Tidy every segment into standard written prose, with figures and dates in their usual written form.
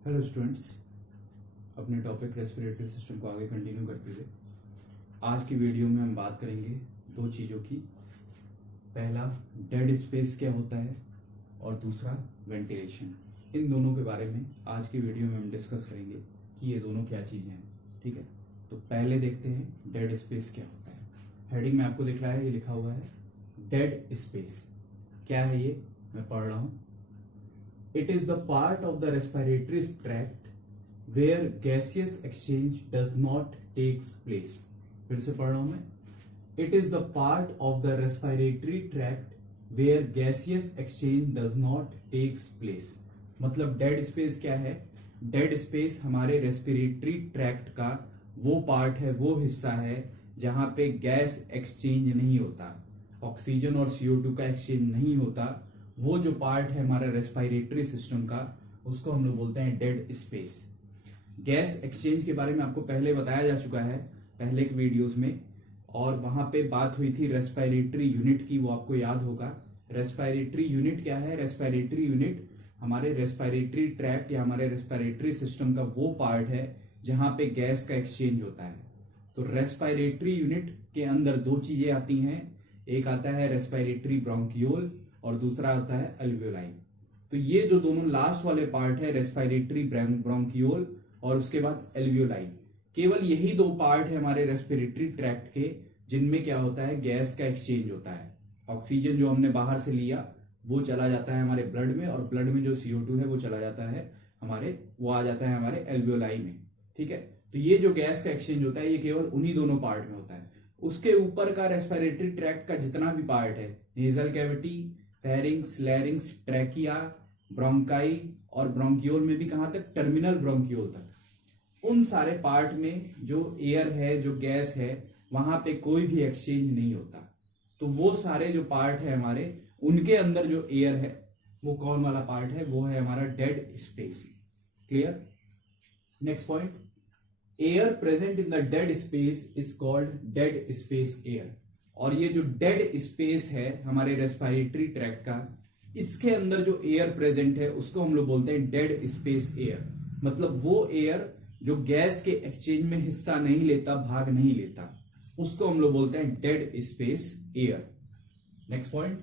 Hello students, अपने topic respiratory system को आगे कंटिन्यू करते हुए आज की वीडियो में हम बात करेंगे दो चीज़ों की। पहला, डेड स्पेस क्या होता है और दूसरा वेंटिलेशन। इन दोनों के बारे में आज की वीडियो में हम डिस्कस करेंगे कि ये दोनों क्या चीज़ें हैं। ठीक है, तो पहले देखते हैं डेड स्पेस क्या होता है। हेडिंग में आपको दिख रहा है, ये लिखा हुआ है डेड स्पेस। क्या है ये, मैं पढ़ रहा हूँ। It is the part of the respiratory tract where gaseous exchange does not takes place. फिर से पढ़ रहा हूं मैं। It is the part of the respiratory tract where gaseous exchange does not takes place. मतलब डेड स्पेस क्या है? Dead space हमारे रेस्पिरेटरी ट्रैक्ट का वो पार्ट है, वो हिस्सा है जहां पे गैस एक्सचेंज नहीं होता, ऑक्सीजन और CO2 का एक्सचेंज नहीं होता। वो जो पार्ट है हमारा रेस्पिरेटरी सिस्टम का, उसको हम लोग बोलते हैं डेड स्पेस। गैस एक्सचेंज के बारे में आपको पहले बताया जा चुका है पहले के वीडियोस में, और वहां पे बात हुई थी रेस्पिरेटरी यूनिट की, वो आपको याद होगा। रेस्पिरेटरी यूनिट क्या है? रेस्पिरेटरी यूनिट हमारे रेस्पिरेटरी ट्रैक्ट या हमारे रेस्पिरेटरी सिस्टम का वो पार्ट है जहां पे गैस का एक्सचेंज होता है। तो रेस्पिरेटरी यूनिट के अंदर दो चीजें आती हैं, एक आता है रेस्पिरेटरी ब्रोंकियोल और दूसरा आता है एल्वियोलाई। तो ये जो दोनों लास्ट वाले पार्ट है, रेस्पिरेटरी ब्रोंकियोल और उसके बाद एल्वियोलाई, केवल यही दो पार्ट है हमारे रेस्पिरेटरी ट्रैक्ट के जिनमें क्या होता है, गैस का एक्सचेंज होता है। ऑक्सीजन जो हमने बाहर से लिया वो चला जाता है हमारे ब्लड में, और ब्लड में जो CO2 है वो चला जाता है वो आ जाता है हमारे एल्वियोलाई में। ठीक है, तो ये जो गैस का एक्सचेंज होता है ये केवल उन्हीं दोनों पार्ट में होता है। उसके ऊपर का रेस्पिरेटरी ट्रैक्ट का जितना भी पार्ट है, nasal cavity, pharynx, लैरिंग्स, trachea, bronchi और ब्रोंकियोल में भी कहां तक, टर्मिनल ब्रोंकियोल तक, उन सारे पार्ट में जो एयर है, जो गैस है, वहां पे कोई भी एक्सचेंज नहीं होता। तो वो सारे जो पार्ट है हमारे, उनके अंदर जो एयर है वो कौन वाला पार्ट है? वो है हमारा dead space. Clear? Next point, air present in the dead space is called dead space air. और ये जो डेड स्पेस है हमारे रेस्पिरेटरी ट्रैक्ट का, इसके अंदर जो एयर प्रेजेंट है उसको हम लोग बोलते हैं डेड स्पेस एयर। मतलब वो एयर जो गैस के एक्सचेंज में हिस्सा नहीं लेता, भाग नहीं लेता, उसको हम लोग बोलते हैं dead space air. Next point,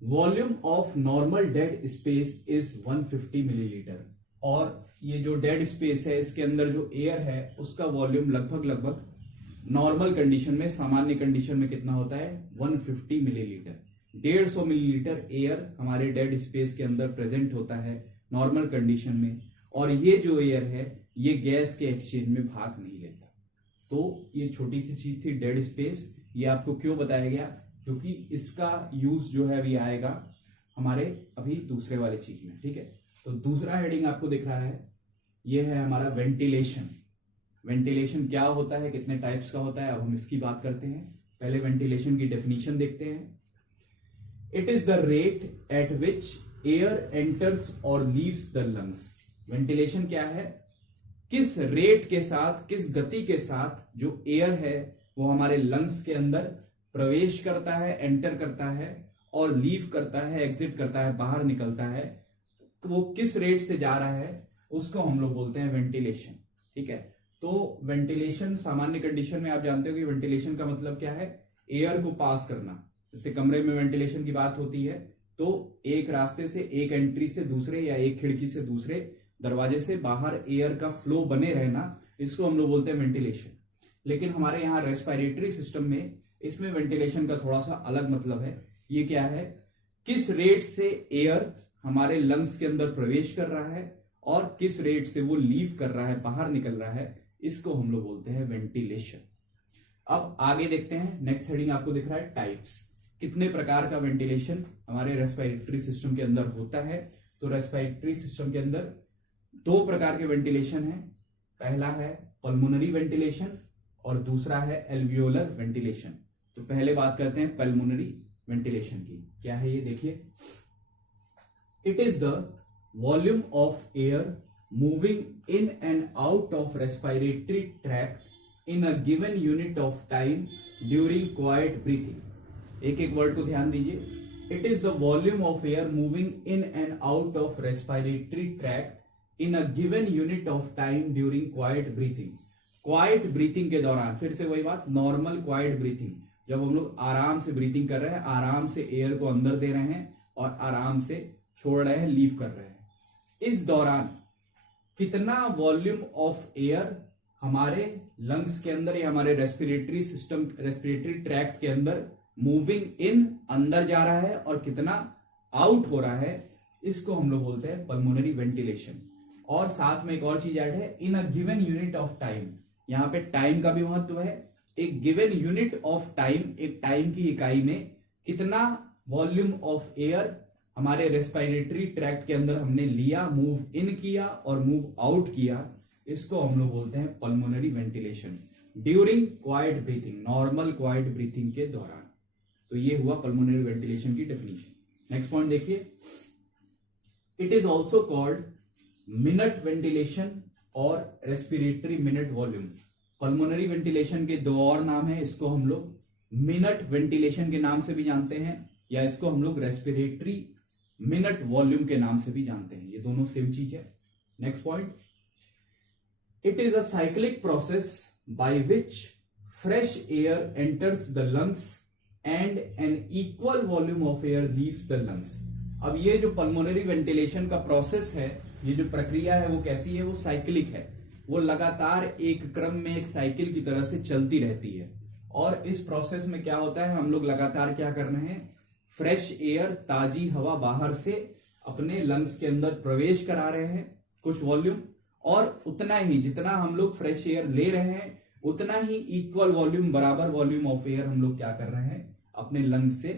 volume of normal dead space is 150 millilitre. और ये जो डेड स्पेस है इसके अंदर जो एयर है उसका वॉल्यूम लगभग नॉर्मल कंडीशन में, सामान्य कंडीशन में कितना होता है? 150 मिलीलीटर। 150 मिलीलीटर एयर हमारे डेड स्पेस के अंदर प्रेजेंट होता है नॉर्मल कंडीशन में, और ये जो एयर है ये गैस के एक्सचेंज में भाग नहीं लेता। तो ये छोटी सी चीज थी डेड स्पेस। ये आपको क्यों बताया गया? क्योंकि इसका यूज जो है अभी आएगा हमारे अभी दूसरे वाले चीज में। ठीक है, तो दूसरा हेडिंग आपको दिख रहा है, ये है हमारा वेंटिलेशन। वेंटिलेशन क्या होता है, कितने टाइप्स का होता है, अब हम इसकी बात करते हैं। पहले वेंटिलेशन की डेफिनेशन देखते हैं। It is the rate at which air enters और लीव्स द लंग्स। वेंटिलेशन क्या है? किस रेट के साथ, किस गति के साथ जो एयर है वो हमारे लंग्स के अंदर प्रवेश करता है, एंटर करता है, और लीव करता है, एग्जिट करता है, बाहर निकलता है, वो किस रेट से जा रहा है, उसको हम लोग बोलते हैं वेंटिलेशन। ठीक है, तो वेंटिलेशन सामान्य कंडीशन में आप जानते हो कि वेंटिलेशन का मतलब क्या है? एयर को पास करना। जैसे कमरे में वेंटिलेशन की बात होती है तो एक रास्ते से, एक एंट्री से दूसरे, या एक खिड़की से दूसरे दरवाजे से बाहर एयर का फ्लो बने रहना, इसको हम लोग बोलते हैं वेंटिलेशन। लेकिन हमारे यहाँ रेस्पिरेटरी सिस्टम में इसमें वेंटिलेशन का थोड़ा सा अलग मतलब है। ये क्या है? किस रेट से एयर हमारे लंग्स के अंदर प्रवेश कर रहा है और किस रेट से वो लीव कर रहा है, बाहर निकल रहा है, इसको हम लोग बोलते हैं वेंटिलेशन। अब आगे देखते हैं, नेक्स्ट हेडिंग आपको दिख रहा है टाइप्स। कितने प्रकार का वेंटिलेशन हमारे रेस्पिरेटरी सिस्टम के अंदर होता है? तो रेस्पिरेटरी सिस्टम के अंदर दो प्रकार के वेंटिलेशन है। पहला है पल्मोनरी वेंटिलेशन और दूसरा है एल्वियोलर वेंटिलेशन। तो पहले बात करते हैं पल्मोनरी वेंटिलेशन की। क्या है ये, देखिए। It is the volume of air moving in and out of respiratory tract in a given unit of time during quiet breathing। एक एक वर्ड को ध्यान दीजिए। It is the volume of air moving in and out of respiratory tract in a given unit of time during quiet breathing. Quite breathing के दौरान, फिर से वही बात, नॉर्मल क्वाइट ब्रीथिंग, जब हम लोग आराम से ब्रीथिंग कर रहे हैं, आराम से एयर को अंदर दे रहे हैं और आराम से छोड़ रहे हैं, लीव कर रहे हैं, इस दौरान कितना वॉल्यूम ऑफ एयर हमारे लंग्स के अंदर या हमारे रेस्पिरेटरी सिस्टम, रेस्पिरेटरी ट्रैक्ट के अंदर मूविंग इन, अंदर जा रहा है, और कितना आउट हो रहा है, इसको हम लोग बोलते हैं पल्मोनरी वेंटिलेशन। और साथ में एक और चीज ऐड है, in a given unit of time. यहां पे टाइम का भी महत्व है। एक गिवन यूनिट ऑफ टाइम, एक टाइम की इकाई में कितना वॉल्यूम ऑफ एयर हमारे रेस्पिरेटरी ट्रैक्ट के अंदर हमने लिया, मूव इन किया और मूव आउट किया, इसको हम लोग बोलते हैं pulmonary ventilation during quiet breathing, normal quiet breathing के दौरान। तो ये हुआ पल्मोनरी वेंटिलेशन की डेफिनेशन। नेक्स्ट पॉइंट देखिए, it is also called minute ventilation और respiratory minute volume. Pulmonary ventilation के दो और नाम है, इसको हम लोग मिनट वेंटिलेशन के नाम से भी जानते हैं, या इसको हम लोग रेस्पिरेटरी मिनट वॉल्यूम के नाम से भी जानते हैं। ये दोनों सेम चीज है। Next point, it is a cyclic process by which fresh air enters the lungs and an equal volume of air leaves the lungs. अब ये जो पल्मोनरी वेंटिलेशन का प्रोसेस है, ये जो प्रक्रिया है, वो कैसी है? वो साइक्लिक है। वो लगातार एक क्रम में एक साइकिल की तरह से चलती रहती है। और इस प्रोसेस में क्या होता है, हम लोग लगातार क्या कर रहे हैं, फ्रेश एयर, ताजी हवा बाहर से अपने लंग्स के अंदर प्रवेश करा रहे हैं कुछ वॉल्यूम, और उतना ही जितना हम लोग फ्रेश एयर ले रहे हैं उतना ही इक्वल वॉल्यूम, बराबर वॉल्यूम ऑफ एयर हम लोग क्या कर रहे हैं, अपने लंग्स से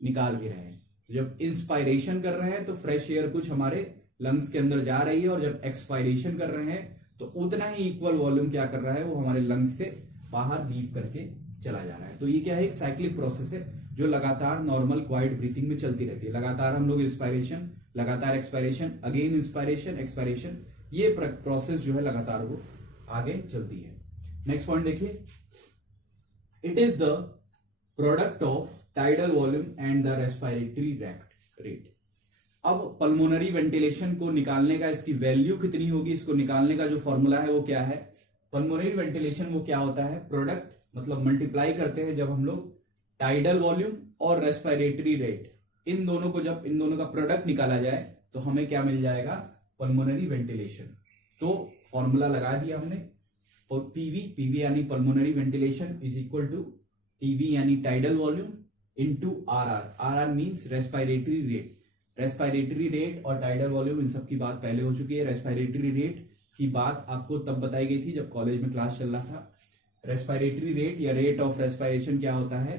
निकाल भी रहे हैं। जब इंस्पायरेशन कर रहे हैं तो फ्रेश एयर कुछ हमारे लंग्स के अंदर जा रही है, और जब एक्सपायरेशन कर रहे हैं तो उतना ही इक्वल वॉल्यूम क्या कर रहा है, वो हमारे लंग्स से बाहर लीव करके चला जा रहा है। तो ये क्या है, एक साइक्लिक प्रोसेस है जो लगातार नॉर्मल क्वाइट ब्रीथिंग में चलती रहती है। लगातार हम लोग इंस्पायरेशन, लगातार एक्सपायरेशन, अगेन इंस्पायरेशन, एक्सपायरेशन, ये प्रोसेस जो है लगातार वो आगे चलती है। नेक्स्ट पॉइंट देखिए, it is the product of tidal volume and the respiratory rate. अब पल्मोनरी वेंटिलेशन को निकालने का, इसकी वैल्यू कितनी होगी, इसको निकालने का जो फॉर्मूला है वो क्या है? पल्मोनरी वेंटिलेशन वो क्या होता है, प्रोडक्ट, मतलब मल्टीप्लाई करते हैं जब हम लोग टाइडल वॉल्यूम और रेस्पिरेटरी रेट, इन दोनों को, जब इन दोनों का प्रोडक्ट निकाला जाए तो हमें क्या मिल जाएगा, पल्मोनरी वेंटिलेशन। तो फॉर्मूला लगा दिया हमने, पीवी यानी pulmonary ventilation is equal to TV यानी tidal volume into R means respiratory rate. Respiratory rate और टाइडल वॉल्यूम, इन सब की बात पहले हो चुकी है। रेस्पिरेटरी रेट की बात आपको तब बताई गई थी जब कॉलेज में क्लास चल रहा था। रेस्पिरेटरी रेट या रेट ऑफ रेस्पिरेशन क्या होता है,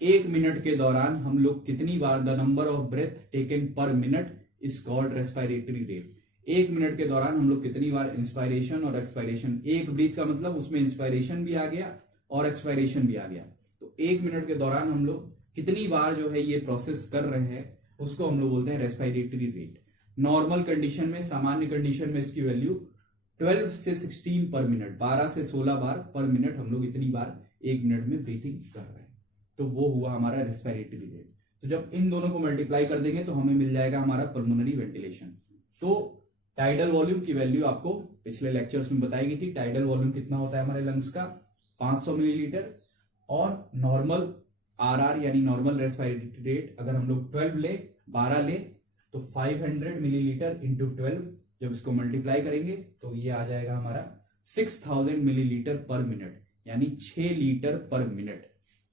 एक मिनट के दौरान हम लोग कितनी बार, the number of breath taken per minute is called respiratory rate. एक मिनट के दौरान हम लोग कितनी बार इंस्पायरेशन और एक्सपायरेशन, एक ब्रीथ का मतलब उसमें इंस्पायरेशन भी आ गया और एक्सपायरेशन भी आ गया, तो एक मिनट के दौरान हम लोग कितनी बार जो है ये प्रोसेस कर रहे हैं, उसको हम लोग बोलते हैं रेस्पिरेटरी रेट। नॉर्मल कंडीशन में, सामान्य कंडीशन में इसकी वैल्यू 12 से 16 पर मिनट, 12 से 16 बार पर मिनट हम लोग इतनी बार एक मिनट में ब्रीथिंग कर रहे हैं, तो वो हुआ हमारा रेस्पिरेटरी रेट। तो जब इन दोनों को मल्टीप्लाई कर देंगे तो हमें मिल जाएगा हमारा पल्मोनरी वेंटिलेशन। तो टाइडल वॉल्यूम की वैल्यू आपको पिछले लेक्चर्स में बताई गई थी। टाइडल वॉल्यूम कितना होता है हमारे लंग्स का, 500 मिलीलीटर, और नॉर्मल आरआर यानी नॉर्मल रेस्पिरेटरी रेट अगर हम लोग 12 ले तो 500 मिलीलीटर इंटू 12, जब इसको मल्टीप्लाई करेंगे तो ये आ जाएगा हमारा 6000 मिलीलीटर पर मिनट, यानी 6 लीटर पर मिनट।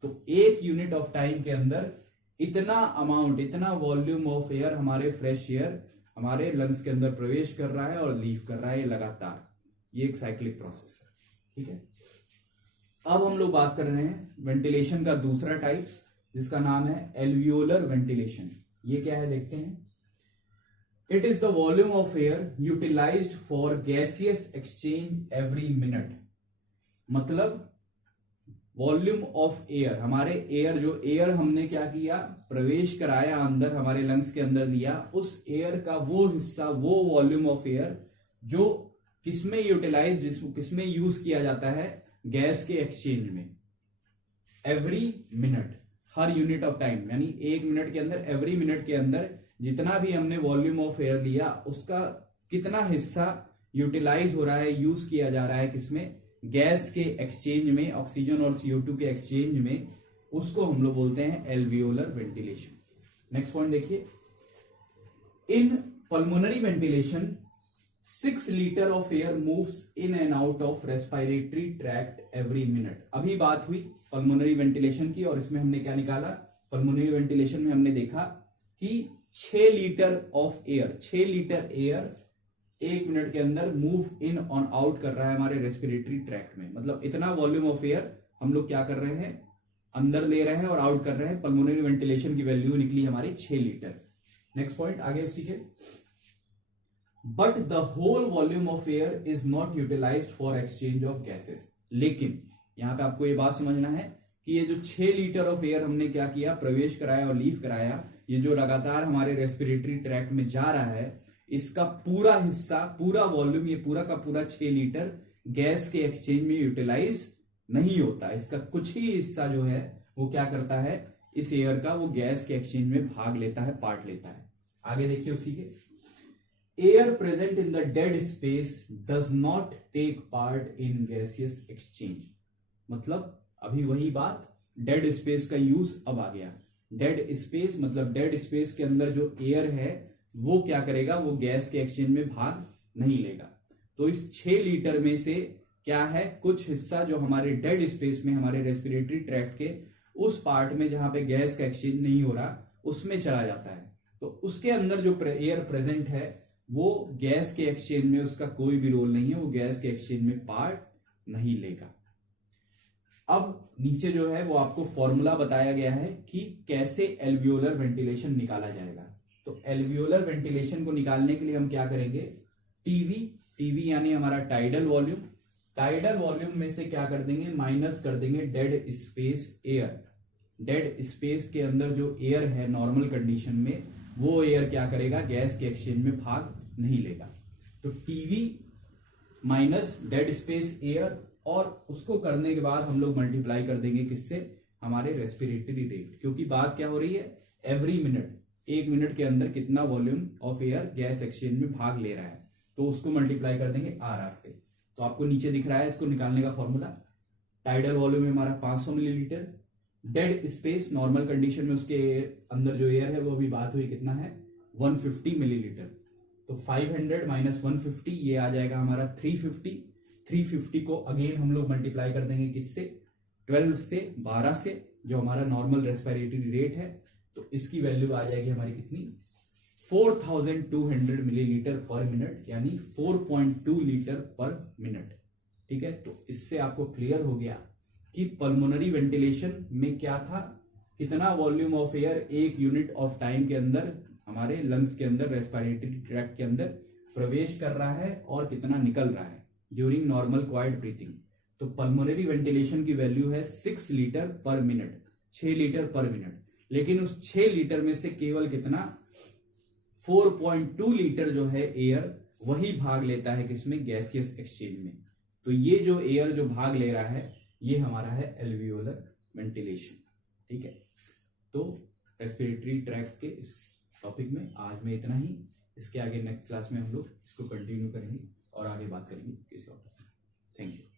तो एक यूनिट ऑफ टाइम के अंदर इतना अमाउंट, इतना वॉल्यूम ऑफ एयर, हमारे फ्रेश एयर हमारे लंग्स के अंदर प्रवेश कर रहा है और लीव कर रहा है लगातार। ये एक साइक्लिक प्रोसेस है, ठीक है। अब हम लोग बात कर रहे हैं वेंटिलेशन का दूसरा टाइप्स, जिसका नाम है एल्वियोलर वेंटिलेशन। ये क्या है देखते हैं। It is the volume of air utilized for gaseous exchange every minute. मतलब वॉल्यूम ऑफ एयर, हमारे एयर, जो एयर हमने क्या किया, प्रवेश कराया अंदर, हमारे लंग्स के अंदर दिया, उस एयर का वो हिस्सा, वो वॉल्यूम ऑफ एयर जो किसमें यूटिलाइज, किसमें यूज किया जाता है, गैस के एक्सचेंज में। Every minute, her unit of time, यानी एक मिनट के अंदर, एवरी मिनट के अंदर जितना भी हमने वॉल्यूम ऑफ एयर दिया, उसका कितना हिस्सा यूटिलाइज हो रहा है, यूज किया जा रहा है किसमें, गैस के एक्सचेंज में, ऑक्सीजन और CO2 के एक्सचेंज में, उसको हम लोग बोलते हैं एल्वियोलर वेंटिलेशन। नेक्स्ट पॉइंट देखिए, in pulmonary ventilation 6 litre of air moves in and out of respiratory tract every minute. अभी बात हुई पल्मोनरी वेंटिलेशन की और इसमें हमने क्या निकाला, पल्मोनरी वेंटिलेशन में हमने देखा कि 6 litre of air, 6 litre air 1 minute के अंदर मूव इन और आउट कर रहा है हमारे रेस्पिरेटरी ट्रैक्ट में। मतलब इतना वॉल्यूम ऑफ एयर हम लोग क्या कर रहे हैं, अंदर ले रहे हैं और आउट कर रहे हैं। पल्मोनरी वेंटिलेशन की वैल्यू निकली हमारी 6 लीटर। नेक्स्ट पॉइंट आगे सीखे, but the whole volume of air is not utilized for exchange of gases. लेकिन यहां पे आपको ये बात समझना है कि ये जो 6 लीटर ऑफ एयर हमने क्या किया, प्रवेश कराया और लीव कराया, ये जो लगातार हमारे रेस्पिरेटरी ट्रैक्ट में जा रहा है, इसका पूरा हिस्सा, पूरा वॉल्यूम, ये पूरा का पूरा 6 लीटर गैस के एक्सचेंज में यूटिलाइज नहीं होता। इसका कुछ ही हिस्सा जो है वो क्या करता है, इस एयर का वो गैस के एक्सचेंज में भाग लेता है, पार्ट लेता है। आगे देखिए उसी के, air present in the dead space does not take part in gaseous exchange. मतलब अभी वही बात, डेड स्पेस का यूज अब आ गया। डेड स्पेस मतलब डेड स्पेस के अंदर जो एयर है वो क्या करेगा, वो गैस के एक्सचेंज में भाग नहीं लेगा। तो इस 6 लीटर में से क्या है, कुछ हिस्सा जो हमारे डेड स्पेस में, हमारे रेस्पिरेटरी ट्रैक्ट के उस पार्ट में जहां पे गैस का एक्सचेंज नहीं हो रहा, उसमें चला जाता है। तो उसके अंदर जो एयर प्रेजेंट है वो गैस के एक्सचेंज में उसका कोई भी रोल नहीं है, वो गैस के एक्सचेंज में पार्ट नहीं लेगा। अब नीचे जो है वो आपको फॉर्मूला बताया गया है कि कैसे एल्वियोलर वेंटिलेशन निकाला जाएगा। तो एल्वियोलर वेंटिलेशन को निकालने के लिए हम क्या करेंगे, टीवी यानी हमारा टाइडल वॉल्यूम, टाइडल वॉल्यूम में से क्या कर देंगे, माइनस कर देंगे dead space air. Dead space के अंदर जो एयर है नॉर्मल कंडीशन में, वो एयर क्या करेगा, गैस के एक्सचेंज में भाग नहीं लेगा। तो TV minus dead space air, और उसको करने के बाद हम लोग मल्टीप्लाई कर देंगे किससे, हमारे रेस्पिरेटरी रेट। क्योंकि बात क्या हो रही है, एवरी मिनट, 1 मिनट के अंदर कितना volume of air gas exchange में भाग ले रहा है, तो उसको मल्टीप्लाई कर देंगे RR से। तो आपको नीचे दिख रहा है इसको निकालने का फॉर्मूला, टाइडल वॉल्यूम है हमारा 500 millilitre, dead space normal condition में उसके अंदर जो एयर है वो अभी बात हुई कितना है, 150 मिलीलीटर। तो 500 माइनस 150 ये आ जाएगा हमारा 350। 350 को अगेन हम लोग मल्टीप्लाई कर देंगे किससे, 12 से, 12 से, जो हमारा नॉर्मल रेस्पिरेटरी रेट है। तो इसकी वैल्यू आ जाएगी हमारी कितनी, 4200 मिलीलीटर पर मिनट, यानी 4.2 लीटर पर मिनट। ठीक है, तो इससे आपको क्लियर हो गया कि पल्मोनरी वेंटिलेशन में क्या था, कितना volume of air 1 unit of time के अंदर हमारे लंग्स के अंदर, रेस्पिरेटरी ट्रैक्ट के अंदर प्रवेश कर रहा है और कितना निकल रहा है ड्यूरिंग नॉर्मल क्वाइट ब्रीथिंग। तो पल्मोनरी वेंटिलेशन की वैल्यू है 6 लीटर पर मिनट, 6 लीटर पर मिनट। लेकिन उस 6 लीटर में से केवल कितना, 4.2 लीटर जो है एयर, वही भाग लेता है किसमें, गैसियस एक्सचेंज में। तो ये जो एयर जो भाग ले रहा है ये हमारा है एल्वियोलर वेंटिलेशन। ठीक है, तो रेस्पिरेटरी ट्रैक्ट के इस टॉपिक में आज में इतना ही। इसके आगे नेक्स्ट क्लास में हम लोग इसको कंटिन्यू करेंगे और आगे बात करेंगे किसी और टॉपिक। Thank you.